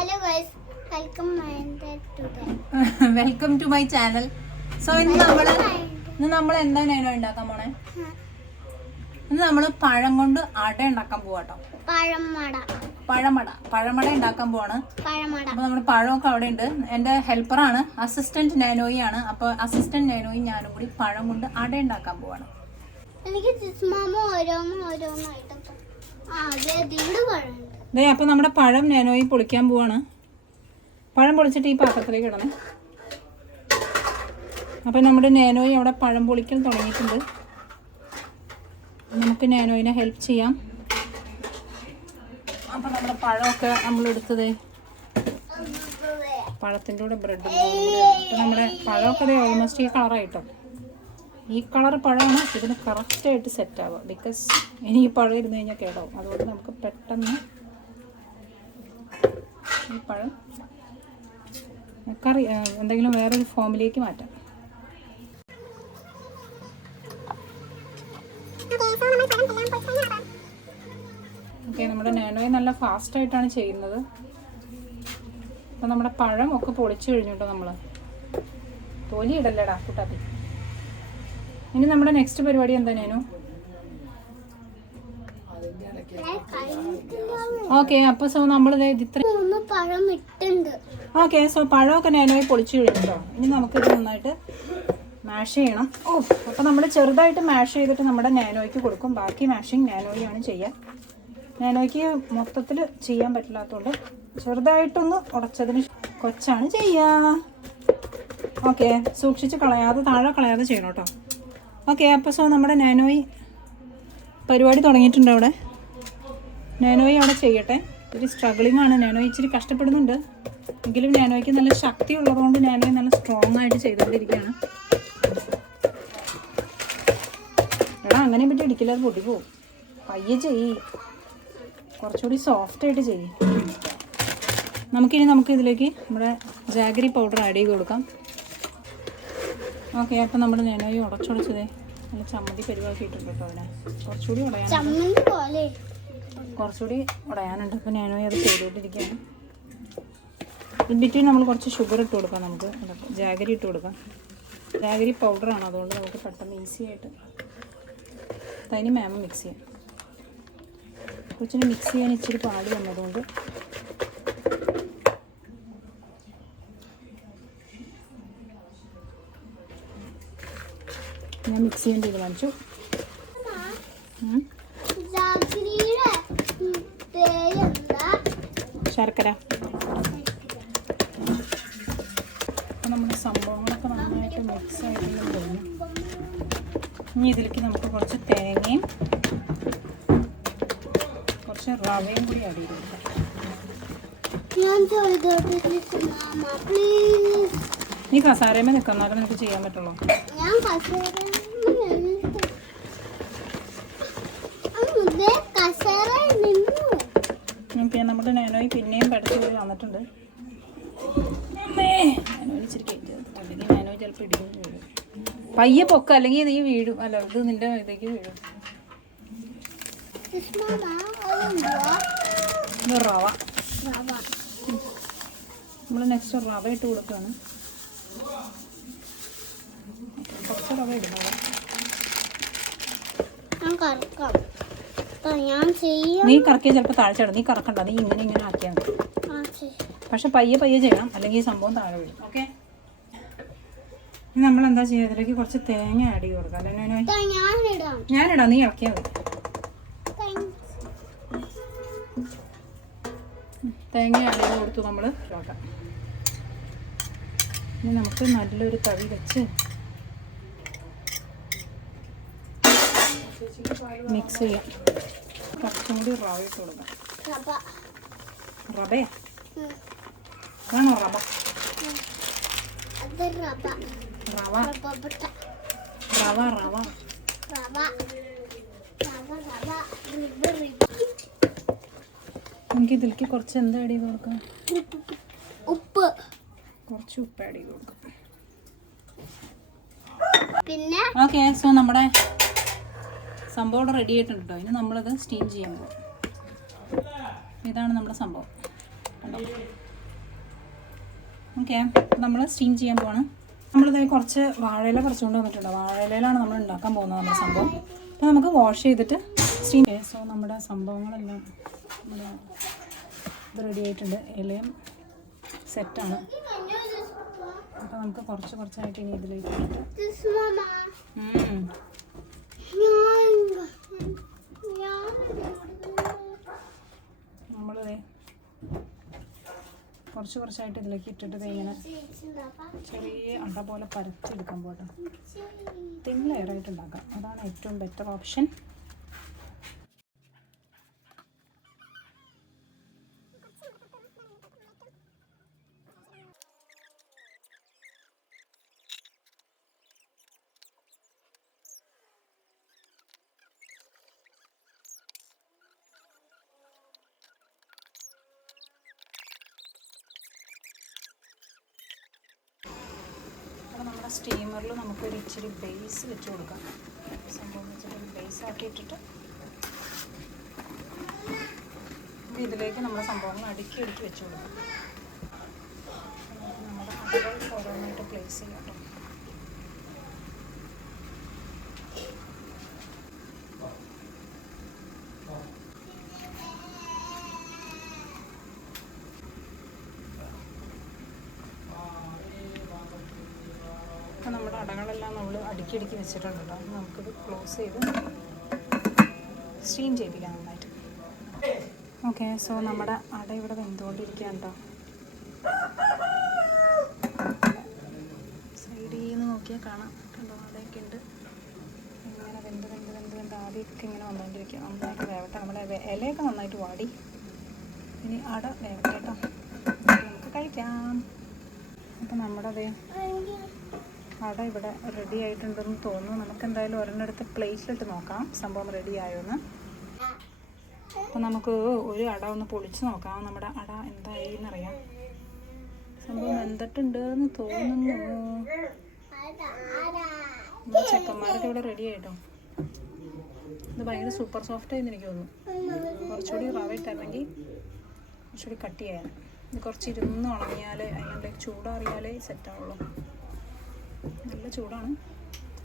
Hello guys, welcome to my channel. So ഇന്ന് നമ്മൾ എന്താണ് ഉണ്ടാക്കാൻ പോണേ? ഇന്ന് നമ്മൾ പഴം കൊണ്ട് അട ഉണ്ടാക്കാൻ പോവാട്ടോ. പഴമട ഉണ്ടാക്കാൻ പോവാണ്. അപ്പൊ നമ്മുടെ പഴമൊക്കെ അവിടെ ഉണ്ട്. എന്റെ ഹെൽപ്പറാണ്, അസിസ്റ്റന്റ് നാനോയി ആണ്. അപ്പൊ അസിസ്റ്റന്റ് നാനോയി ഞാനും കൂടി പഴം കൊണ്ട് അട ഉണ്ടാക്കാൻ പോവാണ്. അപ്പൊ നമ്മുടെ പഴം നാനോയി പൊളിക്കാൻ പോവാണ്. പഴം പൊളിച്ചിട്ട് ഈ പാത്രത്തിലേക്ക് ഇടണേ. അപ്പൊ നമ്മുടെ നാനോയി അവിടെ പഴം പൊളിക്കൽ തുടങ്ങിയിട്ടുണ്ട്. നമുക്ക് നാനോയിനെ ഹെൽപ്പ് ചെയ്യാം. അപ്പൊ നമ്മുടെ പഴമൊക്കെ നമ്മൾ എടുത്തത് പഴത്തിൻ്റെ കൂടെ ബ്രെഡ് നമ്മുടെ പഴമൊക്കെ ഓൾമോസ്റ്റ് ഈ കളറായിട്ടോ. ഈ കളർ പഴമാണ് ഇതിന് കറക്റ്റായിട്ട് സെറ്റ് ആവുക. ബിക്കോസ് ഇനി ഈ പഴം ഇരുന്ന് കഴിഞ്ഞാൽ കേടാവും. അതുകൊണ്ട് നമുക്ക് പെട്ടെന്ന് ഈ പഴം കറി എന്തെങ്കിലും വേറൊരു ഫോമിലേക്ക് മാറ്റാം. ഓക്കെ, നമ്മുടെ നാനോയെ നല്ല ഫാസ്റ്റായിട്ടാണ് ചെയ്യുന്നത്. അപ്പം നമ്മുടെ പഴം ഒക്കെ പൊളിച്ചു കഴിഞ്ഞു കേട്ടോ. നമ്മൾ തൊലി ഇടല്ലേടാ കൂട്ടാത്തി. ഇനി നമ്മുടെ നെക്സ്റ്റ് പരിപാടി എന്താ നാനു? ഓക്കെ, അപ്പോൾ സോ നമ്മൾ ഓക്കെ, സോ പഴമൊക്കെ നാനോയെ പൊളിച്ചു കഴിഞ്ഞോ. ഇനി നമുക്കിത് നന്നായിട്ട് മാഷ് ചെയ്യണം. അപ്പോൾ നമ്മൾ ചെറുതായിട്ട് മാഷ് ചെയ്തിട്ട് നമ്മുടെ നാനോയ്ക്ക് കൊടുക്കും. ബാക്കി മാഷിങ് നാനോയാണ് ചെയ്യുക. നാനോയ്ക്ക് മൊത്തത്തിൽ ചെയ്യാൻ പറ്റില്ലാത്തതുകൊണ്ട് ചെറുതായിട്ടൊന്ന് ഉടച്ചതിന് കൊച്ചാണ് ചെയ്യുക. ഓക്കെ, സൂക്ഷിച്ച് കളയാതെ, താഴെ കളയാതെ ചെയ്യണം കേട്ടോ. ഓക്കെ, അപ്പോൾ സോ നമ്മുടെ നാനോയി പരിപാടി തുടങ്ങിയിട്ടുണ്ട്. അവിടെ നാനോയി അവിടെ ചെയ്യട്ടെ. ഒരു സ്ട്രഗിളിംഗ് ആണ്. നാനോയി ഇച്ചിരി കഷ്ടപ്പെടുന്നുണ്ട്. എങ്കിലും നാനോയ്ക്ക് നല്ല ശക്തി ഉള്ളതുകൊണ്ട് നാനോയി നല്ല സ്ട്രോങ് ആയിട്ട് ചെയ്തുകൊണ്ടിരിക്കുകയാണ്. എടാ, അങ്ങനെ പറ്റി ഇടിക്കില്ല, അത് പൊട്ടിപ്പോവും. പയ്യെ ചെയ്യ്, കുറച്ചുകൂടി സോഫ്റ്റായിട്ട് ചെയ്യ്. നമുക്ക് ഇതിലേക്ക് നമ്മുടെ ജാഗരി പൗഡർ ആഡ് ചെയ്ത് കൊടുക്കാം. ഓക്കെ, അപ്പം നമ്മുടെ നാനോയി ഉടച്ചുടച്ചതേ നല്ല ചമ്മന്തി പരിവാക്കിയിട്ടുണ്ട് കേട്ടോ. അവിടെ കുറച്ചുകൂടി ഉടയാനുണ്ട്. അപ്പോൾ നാനോയി അത് ചെയ്തുകൊണ്ടിരിക്കുകയാണ്. ഇൻ ബിറ്റ്വീൻ നമ്മൾ കുറച്ച് ഷുഗർ ഇട്ട് കൊടുക്കാം. നമുക്ക് ജാഗരി ഇട്ട് കൊടുക്കാം. ജാഗരി പൗഡറാണ്, അതുകൊണ്ട് നമുക്ക് പെട്ടെന്ന് ഈസി ആയിട്ട് തനി മാമ മിക്സ് ചെയ്യാം. കൊച്ചിന് മിക്സ് ചെയ്യാൻ ഇച്ചിരി പാടി വന്നതുകൊണ്ട് ഞാൻ മിക്സ് ചെയ്യാൻ തീരുമാനിച്ചു. ശർക്കര. അപ്പോൾ നമ്മുടെ സംഭവങ്ങളൊക്കെ നന്നായിട്ട് മിക്സ് ആയിട്ടുള്ള തോന്നി. ഇനി ഇതിലേക്ക് നമുക്ക് കുറച്ച് തേങ്ങയും കുറച്ച് റവയും കൂടി ആഡ് ചെയ്ത് കൊടുക്കാം. നീ കസാരമേ നിൽക്കുന്നാലും നിനക്ക് ചെയ്യാൻ പറ്റുള്ളൂ. പിന്നെ നമ്മുടെ നാനോയി പിന്നെയും പഠിച്ചു പോയി വന്നിട്ടുണ്ട്. നാനോയി ഇച്ചിരി കയറ്റി അല്ലെങ്കിൽ നാനോയി ചിലപ്പോൾ ഇടിക്കും വീഴും. പയ്യെ പൊക്ക, അല്ലെങ്കിൽ നീ വീഴും. അല്ല, ഇത് നിന്റെ ഇതേക്ക് വീഴും. റവ നമ്മൾ നെക്സ്റ്റ് റവ ഇട്ട് കൊടുക്കുകയാണ്. കുറച്ച് റവ ഇടുന്നത് നീ കറക്കിയാൽ ചിലപ്പോൾ താഴ്ചയിടും. നീ കറക്കണ്ട, നീ ഇങ്ങനെ ആക്കിയാൽ മതി. പക്ഷെ പയ്യെ ചെയ്യണം, അല്ലെങ്കിൽ ഈ സംഭവം താഴെ വീഴും. ഓക്കെ, ഇനി നമ്മൾ എന്താ ചെയ്യുക? ഇതിലേക്ക് കുറച്ച് തേങ്ങ ആഡ് ചെയ്ത് കൊടുക്കാം. അല്ലേ ഞാനിടാം, നീ ഇളക്കിയാൽ മതി. തേങ്ങ ആഡ് ചെയ്ത് കൊടുത്തു നമ്മൾ നോക്കാം. ഇനി നമുക്ക് നല്ലൊരു തവി വെച്ച് മിക്സ് ചെയ്യാം. കുറച്ചും കൂടി റവ ഇട്ട് കൊടുക്കാം. റവയാ ആണോ? റവ നമുക്ക് ഇതിലേക്ക് കുറച്ച് എന്താ ആഡ് ചെയ്ത് കൊടുക്കാം? കുറച്ച് ഉപ്പ് ആഡ് ചെയ്ത് കൊടുക്കാം. പിന്നെ ഓക്കെ, സോ നമ്മുടെ സംഭവം റെഡി ആയിട്ടുണ്ട് കേട്ടോ. ഇനി നമ്മളത് സ്റ്റീം ചെയ്യാൻ പോകും. ഇതാണ് നമ്മുടെ സംഭവം. കണ്ടോ? ഓക്കെ, നമ്മൾ സ്റ്റീം ചെയ്യാൻ പോവാണ്. നമ്മളിതായി കുറച്ച് വാഴയില പറിച്ചുകൊണ്ട് വന്നിട്ടുണ്ട്. വാഴയിലയിലാണ് നമ്മൾ ഉണ്ടാക്കാൻ പോകുന്നത് നമ്മുടെ സംഭവം. അപ്പോൾ നമുക്ക് വാഷ് ചെയ്തിട്ട് സ്റ്റീം ചെയ്യാം. സോ നമ്മുടെ സംഭവങ്ങളെല്ലാം നമ്മുടെ ഇത് റെഡി ആയിട്ടുണ്ട്. ഇലയും സെറ്റാണ്. അപ്പോൾ നമുക്ക് കുറച്ചായിട്ട് ഇനി ഇതിലേക്ക് നമ്മളിതേ കുറച്ചായിട്ട് ഇതിലേക്ക് ഇട്ടിട്ട് ഇങ്ങനെ ചെറിയ അട പോലെ പരത്തിയെടുക്കാൻ പോട്ടെ. തിൻ ലെയറായിട്ട് ഉണ്ടാക്കാം, അതാണ് ഏറ്റവും ബെറ്റർ ഓപ്ഷൻ. നമ്മുടെ സ്റ്റീമറിൽ നമുക്കൊരു ഇച്ചിരി ബേസ് വെച്ച് കൊടുക്കാം. സംഭവം വെച്ചിട്ട് ബേസ് ആക്കിയിട്ടിട്ട് ഇതിലേക്ക് നമ്മുടെ സംഭവങ്ങൾ അടുക്കി വെച്ച് കൊടുക്കാം. നമ്മുടെ അടകൾ ഓരോന്നായിട്ട് പ്ലേസ് ചെയ്യാം കേട്ടോ. അപ്പോൾ നമ്മുടെ അടകളെല്ലാം നമ്മൾ അടുക്കി വെച്ചിട്ടുണ്ട് കേട്ടോ. നമുക്കിത് ക്ലോസ് ചെയ്ത് സ്റ്റീം ചെയ്യിപ്പിക്കാം നന്നായിട്ട്. ഓക്കെ, സോ നമ്മുടെ അട ഇവിടെ വെന്തുകൊണ്ടിരിക്കുകയാണ് കേട്ടോ. സൈഡിൽ നിന്ന് നോക്കിയാൽ കാണാം കണ്ടോ, അടയൊക്കെ ഉണ്ട്. ഇങ്ങനെ വെന്ത് ആദ്യമൊക്കെ ഇങ്ങനെ വന്നുകൊണ്ടിരിക്കുക. നന്നായിട്ട് വേവട്ടെ. നമ്മുടെ ഇലയൊക്കെ നന്നായിട്ട് വാടി. ഇനി അട വേവട്ടെ കേട്ടോ, നമുക്ക് കഴിക്കാം. അപ്പം നമ്മുടെ അട ഇവിടെ റെഡി ആയിട്ടുണ്ടെന്ന് തോന്നുന്നു. നമുക്ക് എന്തായാലും ഒരെണ്ണെടുത്ത് പ്ലേറ്റിലിട്ട് നോക്കാം സംഭവം റെഡി ആയോന്ന്. അപ്പം നമുക്ക് ഒരു അട ഒന്ന് പൊളിച്ച് നോക്കാം. നമ്മുടെ അട എന്തായിന്നറിയാം. സംഭവം വെന്തിട്ടുണ്ട് എന്ന് തോന്നുന്നു. ചെക്കന്മാരൊക്കെ ഇവിടെ റെഡി ആയിട്ടോ. ഇത് ഭയങ്കര സൂപ്പർ സോഫ്റ്റ് ആയെന്ന് എനിക്ക് തോന്നുന്നു. കുറച്ചുകൂടി റവ ഇട്ടായിരുന്നെങ്കിൽ കുറച്ചുകൂടി കട്ട് ചെയ്യാൻ. ഇത് കുറച്ച് ഇരുന്ന് ഉണങ്ങിയാലേ അതിൻ്റെ ചൂടാറിയാലേ സെറ്റാവുള്ളൂ. നല്ല ചൂടാണ്,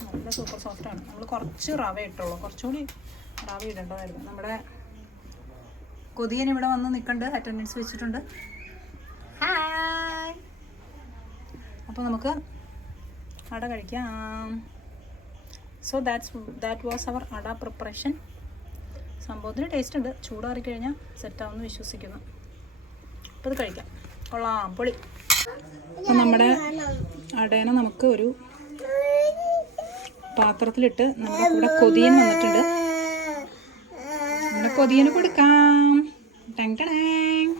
നല്ല സൂപ്പർ സോഫ്റ്റാണ്. നമ്മൾ കുറച്ച് റവ ഇട്ടുള്ളൂ, കുറച്ചുകൂടി റവ ഇടേണ്ടതായിരുന്നു. നമ്മുടെ കൊതിയൻ ഇവിടെ വന്ന് നിൽക്കുന്നുണ്ട്, അറ്റൻഡൻസ് വെച്ചിട്ടുണ്ട്. ഹായ്. അപ്പോൾ നമുക്ക് അട കഴിക്കാം. സോ ദാറ്റ് വാസ് അവർ അട പ്രിപ്പറേഷൻ. സംഭവത്തിന് ടേസ്റ്റ് ഉണ്ട്. ചൂടാറിക്കഴിഞ്ഞാൽ സെറ്റാവുമെന്ന് വിശ്വസിക്കുന്നു. അപ്പോൾ ഇത് കഴിക്കാം. കൊള്ളാം, പൊളി. അപ്പം നമ്മുടെ അടേനെ നമുക്ക് ഒരു പാത്രത്തിലിട്ട് നമ്മുടെ കൂടെ കൊതിയൻ വന്നിട്ടുണ്ട്. നമ്മുടെ കൊതിയന് കൊടുക്കാം. Tongue tongue.